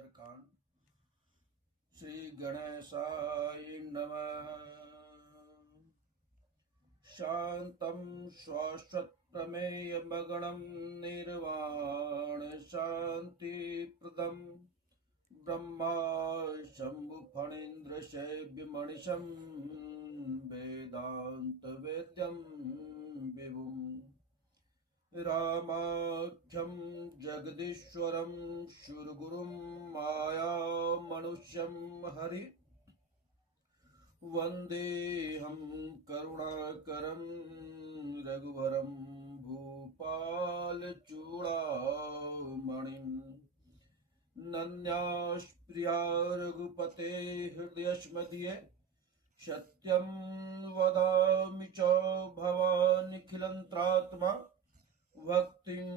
सुंदरकांड। श्री गणेशाय नमः। शांतं शाश्वतप्रमेयमगणं निर्वाण शांतिप्रदं ब्रह्मा शम्भुफणीन्द्रशैव्यमनिशं वेदान्तवेद्यं विभुम् रामाख्यं जगदीश्वरं शूरगुरुं मायामनुष्यं हरि वन्देऽहं करुणाकरं रघुवरं भूपालचूडामणिं नन्याश्प्रिया रघुपते हृदयस्मध्ये सत्यं वदामि च भवानिखिलन्त्रात्मा भक्तिं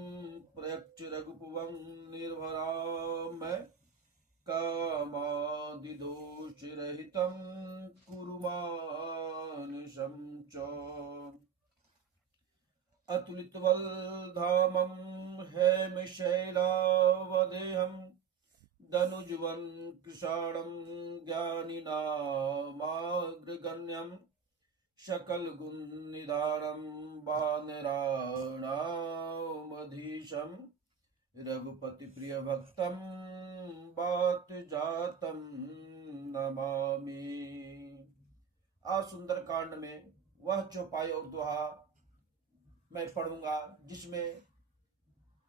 प्रयच्छ रघुपुवं निर्भरा मैं कामादिदोषरहितं कुरु मानुषं च। अतुलितबलधामं हेमशैलावदेहं दनुजवन् कृशाणं ज्ञानिनामाग्रगण्यं शकल गुण निधानम वानराणामधीशम रघुपति प्रिय भक्तम बात जातम नमामि। आज सुंदरकांड में वह चौपाई और दोहा मैं पढ़ूंगा जिसमें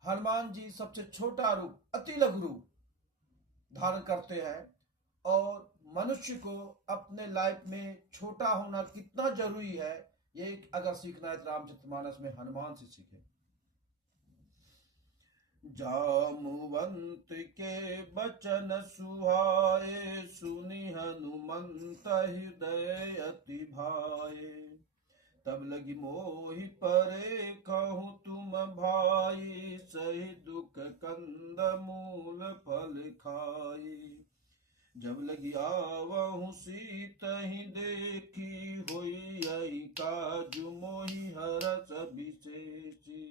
हनुमान जी सबसे छोटा रूप अति लघु रूप धारण करते हैं और मनुष्य को अपने लाइफ में छोटा होना कितना जरूरी है ये अगर सीखना है तो रामचरितमानस में हनुमान से सीखें। जामुवंत के बचन सुहाए सुनि हनुमंत हृदय अति भाए तब लगी मोहि परे कहूँ तुम भाई सही दुख कंद मूल फल खाई जब लगी आवहु सीतहि देखी होई आई काजु मोहि हरस विशेषी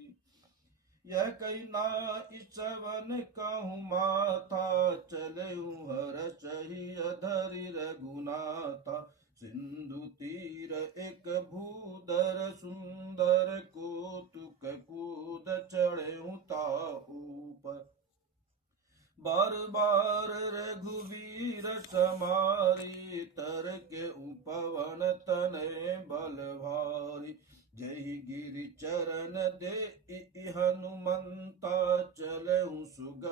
यह कही ना इसवन कहूँ माता चलऊ हरस ही अधरि रघुनाथा सिंधु तीर एक भूधर सुंदर कौतुक कूद चढ़ऊ ता ऊपर बार बार रघुवीर समारी तर के उपवन तने बल भारी जय गिरि चरण दे हनुमंता चलऊ सुग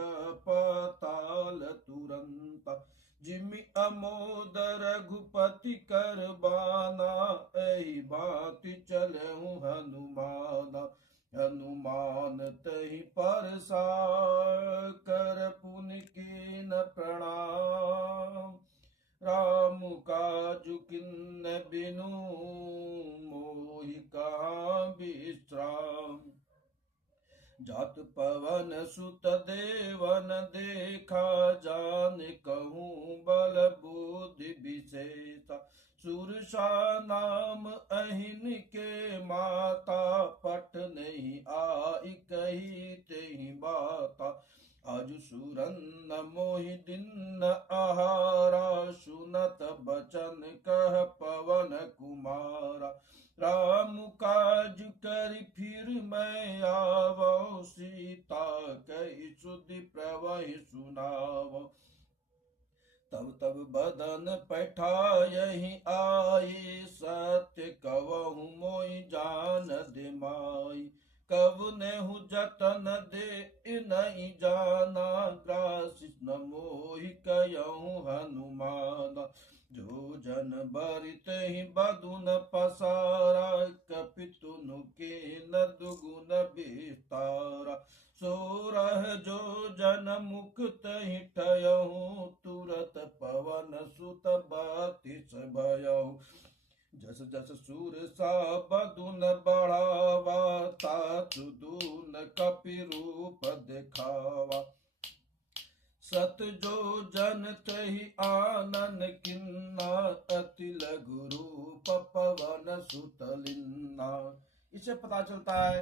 पाताल तुरंता जिमि अमोद रघुपति कर बाना ऐ बात चलऊ हनुमाना हनुमान तहि परसा कर पुनि कीन प्रणाम राम काजु किन्न बिनु मोहि कहाँ विश्राम जात पवन सुत देवन देखा जान कहूँ बल बुद्धि विशेषा सुरसा नाम अहिन के माता पट नहीं आई कही तेहि बाता आज सुरन मोहि दिन आहारा सुनत बचन कह पवन कुमारा राम काज करि फिर मैं आवो सीता कही सुधि प्रवहि सुनावो तब तब बदन पैठायहि आई सत्य कवहु मोहि जान दे माई कब नेहु जतन दे नहीं जाना ग्रासिस न मोहि कयहु हनुमाना जो जन बरित ही बदुन पसारा कपितुनु के न दुगुन विस्तारा सोरह जो जन मुक्त ही ठयहु तुरत पवन सुत बातिस भयहु जस जस सूर सा बदुन बढ़ावा ताचु दून कपि रूप दिखावा सत जो जन तहि आनन किन्ना अति लघु रूप पवन सुतलिन्ना। इससे पता चलता है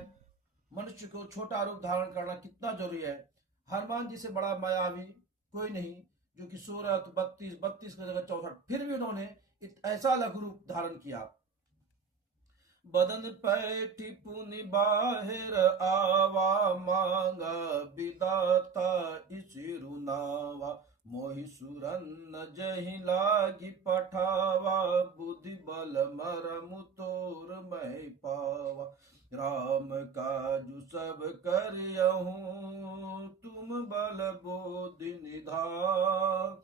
मनुष्य को छोटा रूप धारण करना कितना जरूरी है। हनुमान जी से बड़ा मायावी कोई नहीं, जो कि 16 तो 32, 32 की जगह 64, फिर भी उन्होंने ऐसा लघु रूप धारण किया। बदन पैठी पुनि बाहिर आवा, मांगा विदाता इसी रुनावा। मोहि सुरन जहि लागी पठावा, बुद्धि बल मरमु तोर मैं पावा। राम काजु सब करियहूँ, तुम बल बोधि निधान।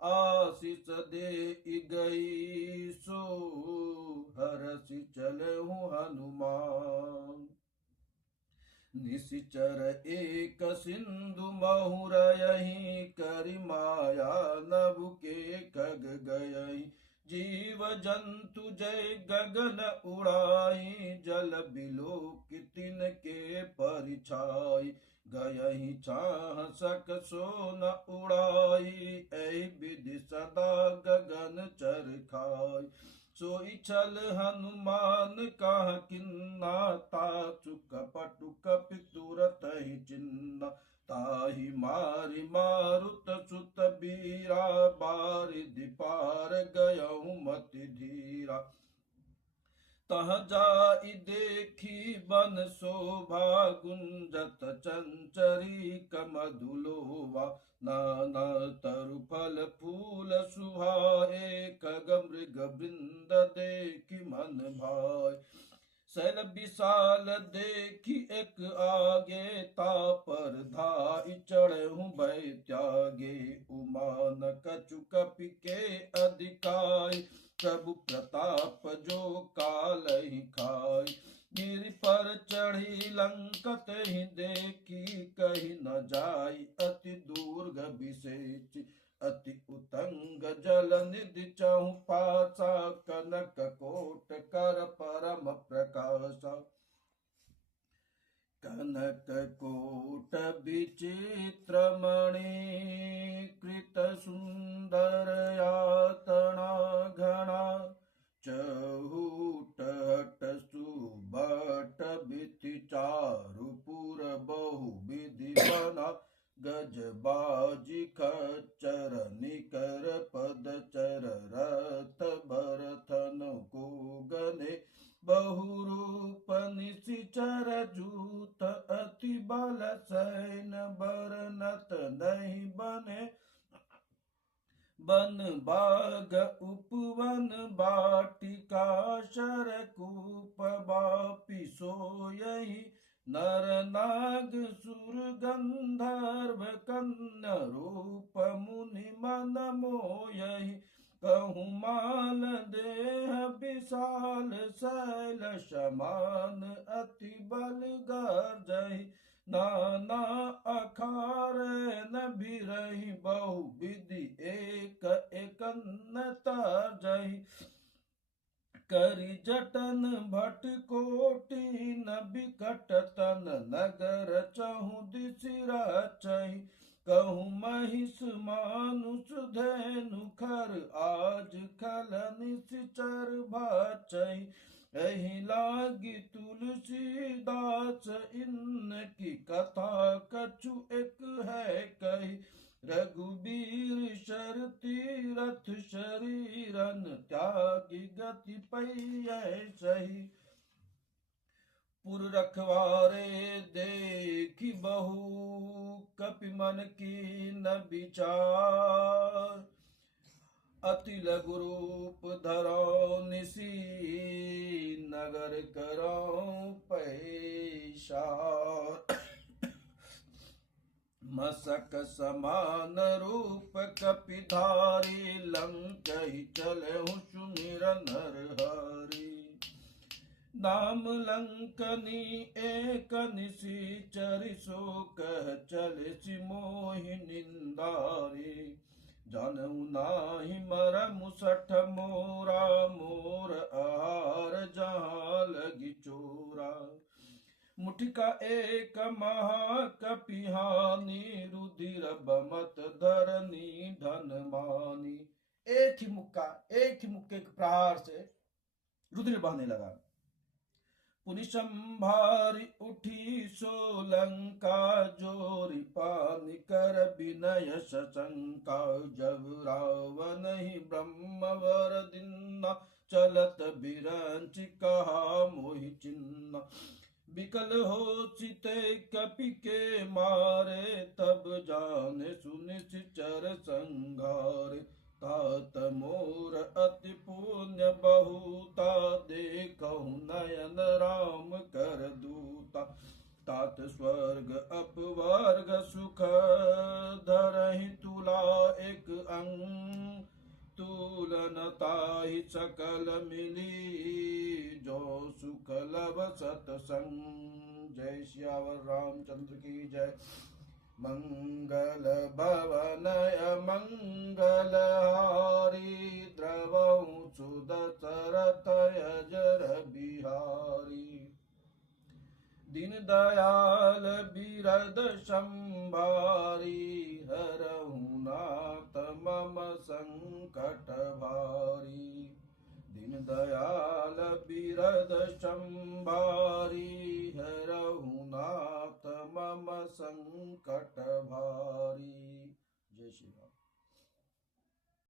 आशीष दे गई सो हरसि चलहु हनुमान। निशिचर एक सिंधु महुरयहि, करि माया नभु के खग गयहि। जीव जंतु जय गगन उड़ाई, जल बिलो कि तिनके परिछाई। गयहि चाह सक सो न उड़ाई, ऐ विधि सदा गगन चर खाई। सोई छल हनुमान कहा किन्ना, ताचु कपटु कपि तुरत ही चिन्ना। ताहि मारि मारुत सुत बीरा, बारिधि पार गयहु मति धीरा। तह जाई देखी बन शोभा, गुंजत चंचरी कमधुलोवा। नाना तरु फल फूल सुहाए, खग मृग वृंद देखी मन भाए। शैल विशाल देखी एक आगे, तापर धाई चढ़हु भय त्यागे। उमान कछु कपि के अधिकाई, प्रभु प्रताप जो काल ही खाई। गिरि पर चढ़ी लंकत ही देखी, कही न जाई अति दुर्ग विशेष। अति उतंग जल निधि चहु पासा, कनक कोट कर परम प्रकाशा। कनक कोट विचित्र मणि, कृत सुंदर यातना घना। चहूट सुबट बिति चारुपुर, बहु विधि बना। गज बाजी खच्चर निकर पदचर, रथ भरथन को गने। बहुरूप निशिचर जूत, अति बल सैन बरनत नहीं बने। बन बाग उपवन बाटिका, शरकूप बापि सोयहि। नर नाग सुर गंधर्व कन्या, रूप मुनि मन मोयहि। कहूँ माल देह विशाल, शैल समान अति बल गर्जहि। नाना अखार न बिरहि, बहु विधि एक एकन तर्जहि। करि जटन भट कोटि न बिकट तन, नगर चहु दिशि रचहि। कहूँ महिष मानुष धेनु खर, आज खल निशिचर भचहि। एहि लागी तुलसीदास, इनकी कथा कछु एक है कही। रघुबीर शर तीरथ शरीरन, त्यागी गति पै सही। पुर रखवारे देखी बहु, कपि मन की न विचार। अति लघु रूप धरो निसी, नगर करो पैसार। मसक समान रूप कपिधारी, लंकहि चलहु सुमिर नरहरि। नाम लंकनी एक निशिचर, सो कह चले सि मोहि निंदारी। जानहु नाही मरमु सठ मोरा, मोर आहार जहाँ लगी चोरा। मुठिका एक महाकपिहानी, रुधिर बमत धरनी धन मानी। एक ही मुक्के के प्रहार से रुधिर बहने लगा। पुनि संभारी उठी सोलंका, जोरी पानी कर विनय सशंका जब रावण ही ब्रह्मवर दिन्ना चलत बिरंच कहा मोहि चिन्ना विकल हो चिते कपि के मारे तब जाने सुनिश्चर संघारे तात मोर अति पुण्य बहुता देखहु नयन राम कर दूता तात स्वर्ग अपवर्ग सुख धरहि तुला एक अंग तुलनताहि सकल मिली जो सुख लब सतसंग। जय श्यावर रामचंद्र की जय। मंगल भवनय मंगल हारी द्रवहु सुदशरथय जर बिहारी दीन दयाल बिरद संभारी हरहु नाथ मम संकट भारी दीन दयाल बिरद संभारी हरहु नाथ मम संकट भारी। जय श्री राम।